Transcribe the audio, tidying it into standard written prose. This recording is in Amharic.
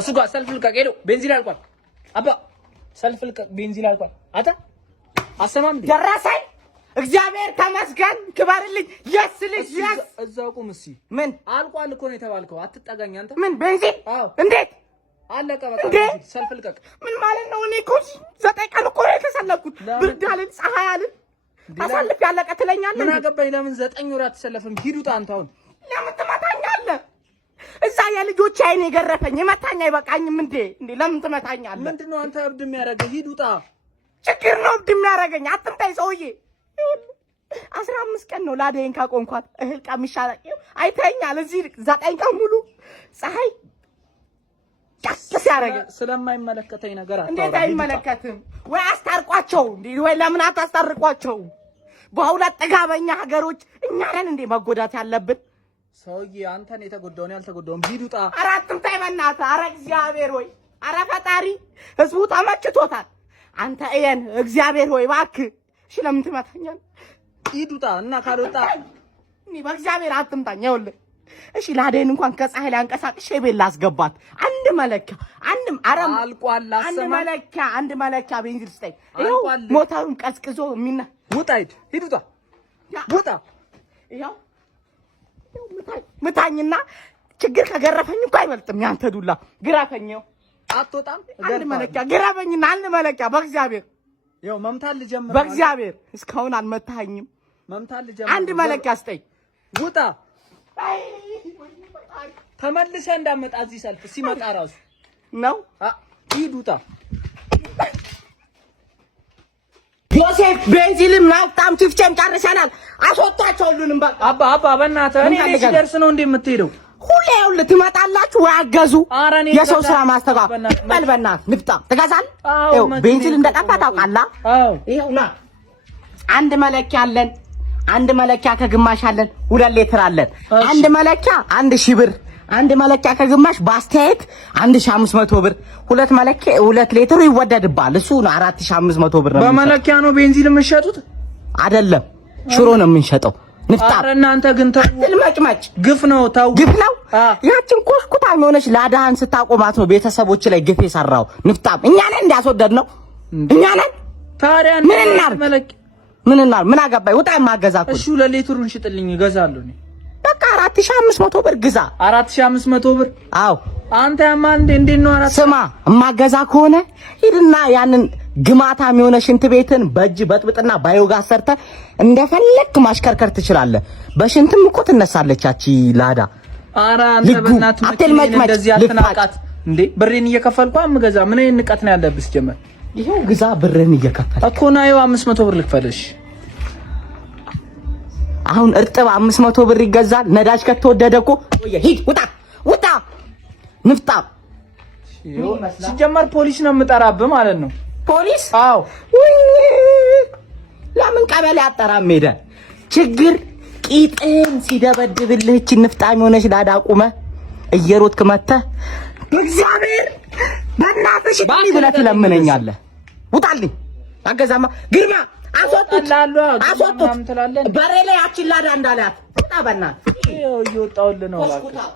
እሱ ጋር ሰልፍ ልቀቅ ሄዶ ቤንዚን አልቋል አባ ሰልፍ ልቀቅ ቤንዚን አልቋል አታ አሰማም ደረሰኝ እግዚአብሔር ተመስገን ክባርልኝ የስልሽ እዛው ቁም እስኪ ምን አልቋል እኮ ነው የተባልከው አትጠጋኝ አንተ ምን ቤንዚን እንዴት አለቀ በቃ ሰልፍ ልቀቅ ምን ማለት ነው እኔ እኮ 9 ቀን እኮ ነው የተሰለፍኩት ብርድ አልን ፀሐይ አልን አሳልፍ ያለቀ ትለኛለህ ምን አገባኝ ለምን 9 ወር አትሰለፍም ሂዱት አንተ አሁን ለምን ትመታኛለህ እዛ የልጆች አይኔ ገረፈኝ የመታኛ አይበቃኝም እንዴ ለምን ትመታኛለህ ምንድነው አንተ እብድ የሚያደርገህ ሂዱታ ችግር ነው እብድ የሚያደርገኝ አትምታይ ሰውዬ 15 ቀን ነው ላደይን ካቆንኳት እህል ቀምሻለ አይተኛል እዚህ 9 ቀን ሙሉ ፀሐይ ያስያረገ ስለማይመለከተኝ ነገር አታውራ እንዴት አይመለከትም ወይ አስታርቋቸው እንዴ ወይ ለምን አታስታርቋቸው በሁለት ጥጋበኛ ሀገሮች እኛ ነን እንዴ መጎዳት ያለብን ሰውዬ አንተን የተጎዳው ነው ያልተጎዳውም ሂዱታ አራትም ታይመናታ አረ እግዚአብሔር ወይ አረ ፈጣሪ ህዝቡ ተመችቶታል አንተ እየን እግዚአብሔር ወይ እባክህ እሺ ለምን ትመታኛለህ ሂዱታ እና ካልወጣ እኔ በእግዚአብሔር አትምታኝ ይኸውልህ እሺ ላደይን እንኳን ከፀሐይ ላይ አንቀሳቅሼ ቤት ላስገባት አንድ መለኪያ አንድም አረም አልቋል አንድ መለኪያ ቤንዚን ስጠኝ ይኸው ሞተሩን ቀዝቅዞ ሚና ውጣ ሂዱታ ውጣ ይኸው ምታኝና ችግር ከገረፈኝ እንኳን አይበልጥም ያንተ ዱላ ግረፈኝው አትወጣም አንድ መለኪያ ግረፈኝና አንድ መለኪያ በእግዚአብሔር ይኸው መምታት ልጀምር በእግዚአብሔር እስካሁን አልመታኝም መምታት ልጀምር አንድ መለኪያ ስጠኝ ውጣ ተመልሰህ እንዳመጣ እዚህ ሰልፍ ሲመጣ ራሱ ነው ሂዱታ ዮሴፍ ቤንዚንም ናፍጣም ቲፍቼም ጨርሰናል አስወጣቸው ሁሉንም በቃ አባ በእናትህ እኔ ልጅ ደርስ ነው እንዴ የምትሄደው ሁሌ ይኸውልህ ትመጣላችሁ ወይ አገዙ የሰው ስራ ማስተካከል በልበናት ንፍጣ ትገዛለህ ይኸው ቤንዚን እንደጠፋ ታውቃለህ ይኸውና አንድ መለኪያ አለን አንድ መለኪያ ከግማሽ አለን 2 ሊትር አለን አንድ መለኪያ 1000 ብር አንድ መለኪያ ከግማሽ ባስተያየት 1500 ብር 2 መለኪያ 2 ሊትሩ ይወደድባል እሱ ነው 4500 ብር ነው በመለኪያ ነው ቤንዚን የምትሸጡት አይደለም ሽሮ ነው የምንሸጠው ንፍጣ አረ እናንተ ግን ተልመጭመጭ ግፍ ነው ታው ግፍ ነው ያችን ኮሽኩታም የሆነች ላዳህን ስታቆማት ነው ቤተሰቦች ላይ ግፍ የሰራው ንፍጣም እኛ ነን እንዲያስወደድ ነው እኛ ነን ታዲያ ምን አገባኝ ውጣ ማገዛት እሺ ለሌትሩን ሽጥልኝ እገዛለሁ እኔ በቃ 4500 ብር ግዛ 4500 ብር አው አንተ ያማ እንዴ ነው 4 ስማ ማገዛ ከሆነ ሂድና ያንን ግማታም የሆነ ሽንት ቤትን በእጅ በጥብጥና ባዮጋዝ ሰርተ እንደፈለክ ማሽከርከር ትችላለህ በሽንትም እኮ ትነሳለች ያቺ ላዳ ኧረ አንተ በእናትህ እንደዚህ አትናቃት እንዴ ብሬን እየከፈልኩ አምገዛ ምን ንቀት ነው ያለብስ ጀመር ይሄው ግዛ ብሬን እየከፈልኩ እኮ ነው 500 ብር ልክፈልሽ አሁን እርጥብ 500 ብር ይገዛል ነዳጅ ከተወደደ እኮ ሂድ ውጣ ንፍጣ ሲጀመር ፖሊስ ነው የምጠራብህ ማለት ነው ፖሊስ አዎ ለምን ቀበሌ አጠራም ሄደ ችግር ቂጥን ሲደበድብልህ እቺ ንፍጣም ሆነሽ ላዳቁመ እየሮጥክ መተህ እግዚአብሔር በእናትሽ ዲኒ ብለህ ትለምነኛለህ ውጣልኝ አገዛማ ግርማ አስወጡት በሬ ላይ ያቺ ላዳ እንዳላት ውጣ በእናትህ እየወጣሁልህ ነው እባክህ